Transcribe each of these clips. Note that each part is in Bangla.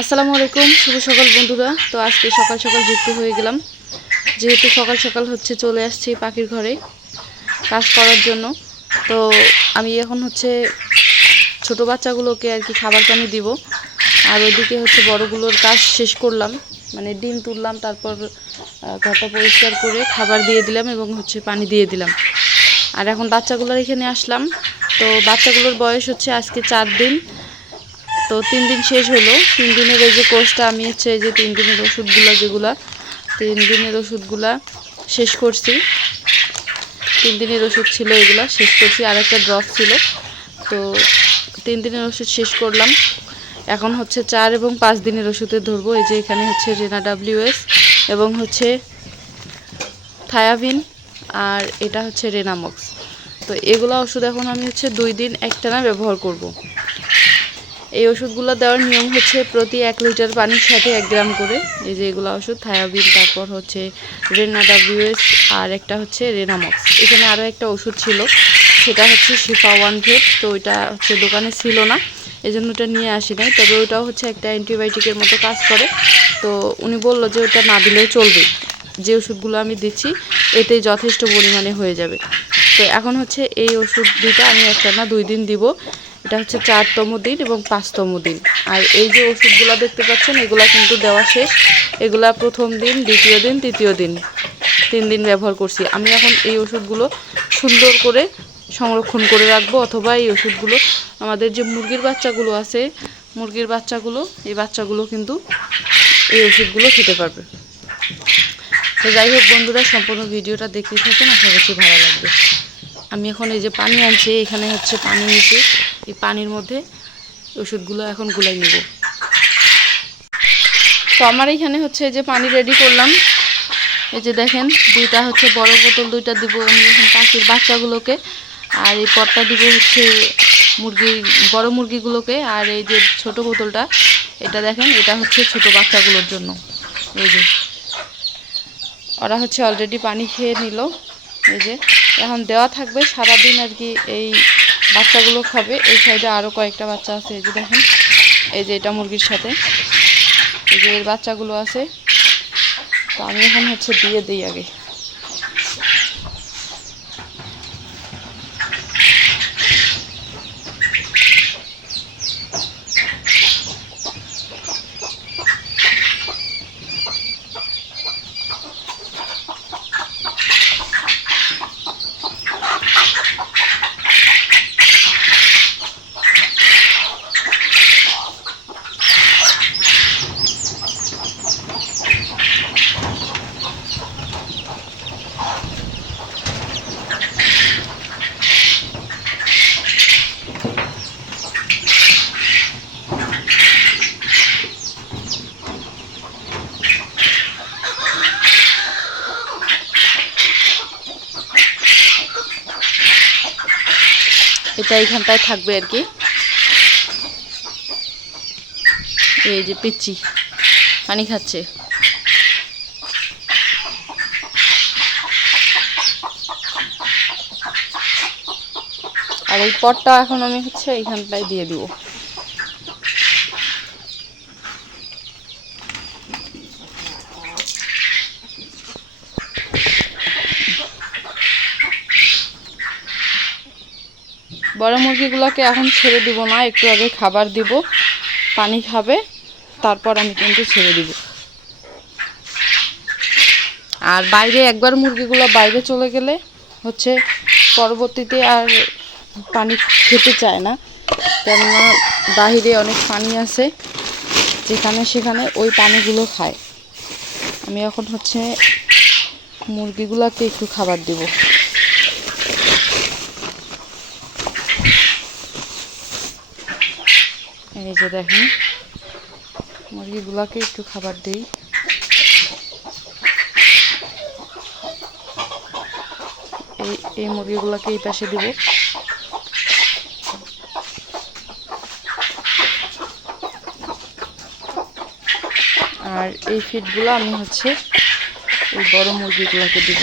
আসসালামু আলাইকুম, শুভ সকাল বন্ধুরা। তো আজকে সকাল সকাল যুক্ত হয়ে গেলাম, যেহেতু সকাল সকাল চলে আসছি পাখির ঘরে কাজ করার জন্য। তো আমি এখন ছোট বাচ্চাগুলোকে আর কি খাবার পানি দিব, আর ওইদিকে বড়গুলোর কাজ শেষ করলাম, মানে ডিম তুললাম, তারপর ঘরটা পরিষ্কার করে খাবার দিয়ে দিলাম এবং পানি দিয়ে দিলাম। আর এখন বাচ্চাগুলোর এখানে আসলাম। তো বাচ্চাগুলোর বয়স আজকে 4 দিন। তো 3 দিন শেষ হলো। 3 দিনের এই যে কোর্সটা আমি এই যে 3 দিনের ওষুধগুলো, যেগুলা 3 দিনের ওষুধগুলা শেষ করছি। 3 দিনের ওষুধ ছিল, এগুলা শেষ করছি, আর একটা ড্রপ ছিল। তো 3 দিনের ওষুধ শেষ করলাম। এখন 4 এবং 5 দিনের ওষুধে ধরবো। এই যে এখানে রেনা WS এবং থায়াভিন, আর এটা রেনামক্স। তো এগুলা ওষুধ এখন আমি 2 দিন একটানা ব্যবহার করব। এই ওষুধগুলো দেওয়ার নিয়ম প্রতি 1 লিটার পানির সাথে 1 গ্রাম করে। এই যে এগুলো ওষুধ থায়াবিন, তারপর রেনা WS, আর একটা রেনামক্স। এখানে আরও একটা ওষুধ ছিল, সেটা শিফা 100। তো ওইটা দোকানে ছিল না, এই জন্য ওটা নিয়ে আসি নাই। তবে ওইটাও একটা অ্যান্টিবায়োটিকের মতো কাজ করে। তো উনি বললো যে ওটা না দিলেও চলবে, যে ওষুধগুলো আমি দিচ্ছি এতেই যথেষ্ট পরিমাণে হয়ে যাবে। তো এখন এই ওষুধ দুইটা আমি একটানা 2 দিন দিব। এটা 4তম দিন এবং 5তম দিন। আর এই যে ওষুধগুলো দেখতে পাচ্ছেন, এগুলা কিন্তু দেওয়া শেষ। এগুলা প্রথম দিন, দ্বিতীয় দিন, তৃতীয় দিন, 3 দিন ব্যবহার করছি। আমি এখন এই ওষুধগুলো সুন্দর করে সংরক্ষণ করে রাখবো, অথবা এই ওষুধগুলো আমাদের যে মুরগির বাচ্চাগুলো আছে, মুরগির বাচ্চাগুলো, এই বাচ্চাগুলো কিন্তু এই ওষুধগুলো খেতে পারবে। তো যাই হোক বন্ধুরা, সম্পূর্ণ ভিডিওটা দেখতে থাকেন, আশা করছি ভালো লাগবে। আমি এখন এই যে পানি আনছি, এখানে পানি নিচ্ছি। এই পানির মধ্যে ওষুধগুলো এখন গুলাই নিব। তো আমার এখানে এই যে পানি রেডি করলাম। এই যে দেখেন, দুইটা বড় বোতল, দুইটা দিব আমি এখন পাখির বাচ্চাগুলোকে, আর এই পটটা দিব বড় মুরগিগুলোকে। আর এই যে ছোট বোতলটা, এটা দেখেন, এটা ছোট বাচ্চাগুলোর জন্য। এই যে ওরা অলরেডি পানি খেয়ে নিল। এই যে এখন দেওয়া থাকবে সারাদিন আর কি, এই বাচ্চাগুলো খাবে। এই সাইডে আরও কয়েকটা বাচ্চা আছে, এই যে দেখেন, এই যে এটা মুরগির সাথে এই যে এর বাচ্চাগুলো আছে। তো আমি এখন দিয়ে দিই আগে। এটা এইখানটায় থাকবে আর কি। এই যে পিচ্চি পানি খাচ্ছে। আর এই পটটা এখন আমি এইখানটায় দিয়ে দিব। বড় মুরগিগুলোকে এখন ছেড়ে দিব না, একটু আগে খাবার দিব, পানি খাবে, তারপর আমি কিন্তু ছেড়ে দিব। আর বাইরে একবার মুরগিগুলো বাইরে চলে গেলে পরবর্তীতে আর পানি খেতে চায় না, কেননা বাইরে অনেক পানি আছে, যেখানে সেখানে ওই পানিগুলো খায়। আমি এখন মুরগিগুলোকে একটু খাবার দিব। এই যে দেখেন, মুরগিগুলোকে একটু খাবার দিই। এই মুরগিগুলোকে এই পাশে দিব। আর এই ফিডগুলো আমি এই বড় মুরগিগুলোকে দিব।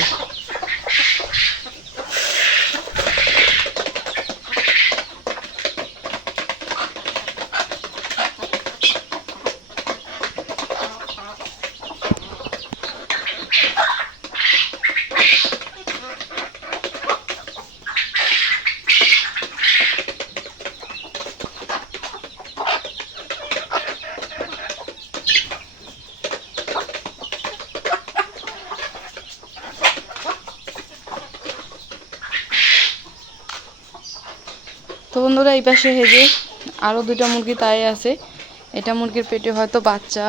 বন্ধুরা এই পাশে হেজে আরও দুইটা মুরগি তাই আছে। এটা মুরগির পেটে হয়তো বাচ্চা,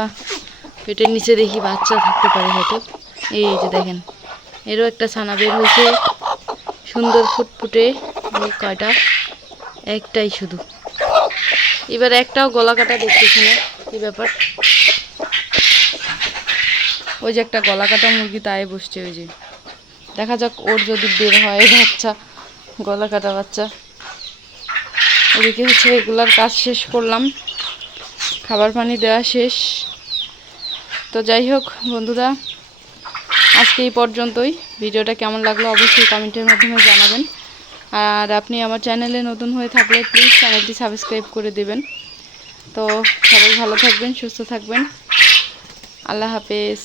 পেটের নিচে দেখি বাচ্চা থাকতে পারে হয়তো। এই যে দেখেন এরও একটা ছানা বের হয়েছে, সুন্দর ফুটফুটে। এই কয়টা, একটাই শুধু। এবার একটাও গলা কাটা দেখতেছি না, কি ব্যাপার। ওই যে একটা গলা কাটা মুরগি তাই বসছে, ওই যে দেখা যাক ওর যদি বের হয় বাচ্চা, গলা কাটা বাচ্চা। এদিকে হচ্ছে এগুলার কাজ শেষ করলাম, খাবার পানি দেওয়া শেষ। তো যাই হোক বন্ধুরা, আজকে এই পর্যন্তই। ভিডিওটা কেমন লাগলো অবশ্যই কমেন্টের মাধ্যমে জানাবেন। আর আপনি আমার চ্যানেলে নতুন হয়ে থাকলে প্লিজ চ্যানেলটি সাবস্ক্রাইব করে দেবেন। তো সবাই ভালো থাকবেন, সুস্থ থাকবেন। আল্লাহ হাফেজ।